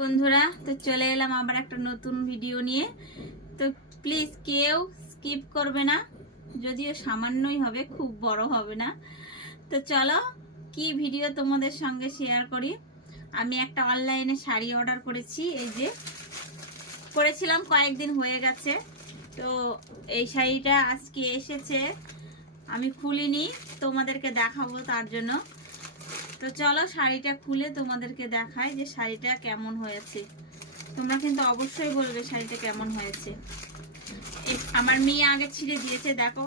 বন্ধুরা, তো চলে এলাম আবার একটা নতুন ভিডিও নিয়ে। তো প্লিজ কেউ স্কিপ করবে না, যদিও সামান্যই হবে, খুব বড় হবে না। তো চলো কি ভিডিও তোমাদের সঙ্গে শেয়ার করি। আমি একটা অনলাইনে শাড়ি অর্ডার করেছি, এই যে করেছিলাম, কয়েকদিন হয়ে গেছে। তো এই শাড়িটা আজকে এসেছে, আমি খুলিনি, তোমাদেরকে দেখাবো তার জন্য। তো চলো শাড়িটা খুলে তোমাদেরকে দেখাই যে শাড়িটা কেমন হয়েছে। তোমরা কিন্তু অবশ্যই বলবে শাড়িটা কেমন হয়েছে। আমার মেয়ে আগে ছিঁড়ে দিয়েছে, দেখো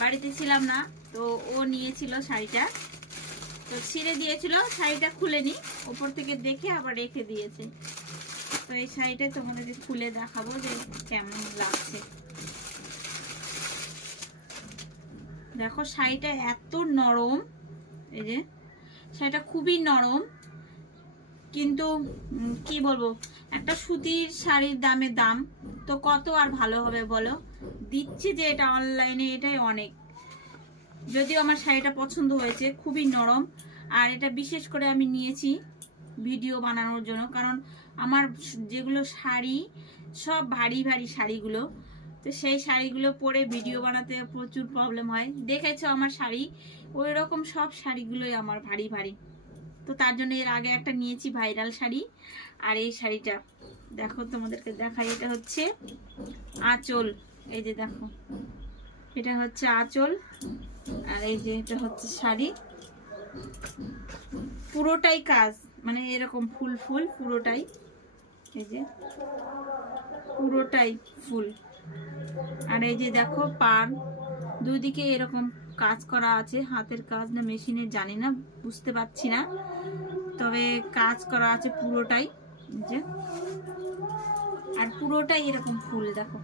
বাড়িতে ছিলাম না, তো ও নিয়েছিল শাড়িটা, তো ছিঁড়ে দিয়েছিল, শাড়িটা খুলেনি, ওপর থেকে দেখে আবার রেখে দিয়েছে। তো এই শাড়িটা তোমাদেরকে খুলে দেখাবো যে কেমন লাগছে। দেখো শাড়িটা এত নরম, এই যে শাড়িটা খুবই নরম, কিন্তু কি বলবো, একটা সুতির শাড়ির দাম, তো কত আর ভালো হবে বলো। দিচ্ছে যে এটা অনলাইনে, এটাই অনেক। যদিও আমার শাড়িটা পছন্দ হয়েছে, খুবই নরম। আর এটা বিশেষ করে আমি নিয়েছি ভিডিও বানানোর জন্য, কারণ আমার যেগুলো শাড়ি সব ভারী ভারী শাড়িগুলো, তো সেই শাড়িগুলো পরে ভিডিও বানাতে প্রচুর প্রবলেম হয়। দেখেছো আমার শাড়ি, ওই রকম সব শাড়িগুলোই আমার ভারী ভারী। তো তার জন্য এর আগে একটা নিয়েছি ভাইরাল শাড়ি, আর এই শাড়িটা দেখো তোমাদেরকে দেখাই। এটা হচ্ছে আঁচল, এই যে দেখো এটা হচ্ছে আঁচল, আর এই যে এটা হচ্ছে শাড়ি। পুরোটাই কাজ, মানে এরকম ফুল ফুল পুরোটাই, এই যে পুরোটাই ফুল। আর এই যে দেখো পার দুদিকে এরকম কাজ করা আছে, হাতের কাজ না মেশিনের জানি না, বুঝতে পারছি না, তবে কাজ করা আছে পুরোটাই, যে আর পুরোটাই এরকম ফুল। দেখো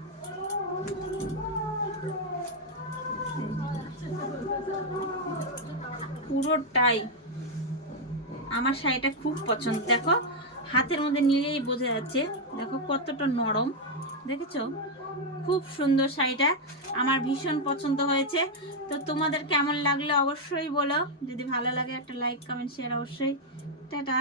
পুরোটাই আমার শাড়িটা খুব পছন্দ। দেখো হাতের মধ্যে নিলেই বোঝা যাচ্ছে, দেখো কতটা নরম, দেখেছো? খুব সুন্দর শাড়িটা, আমার ভীষণ পছন্দ হয়েছে। তো তোমাদের কেমন লাগলো অবশ্যই বলো, যদি ভালো লাগে একটা লাইক কমেন্ট শেয়ার অবশ্যই। টাটা।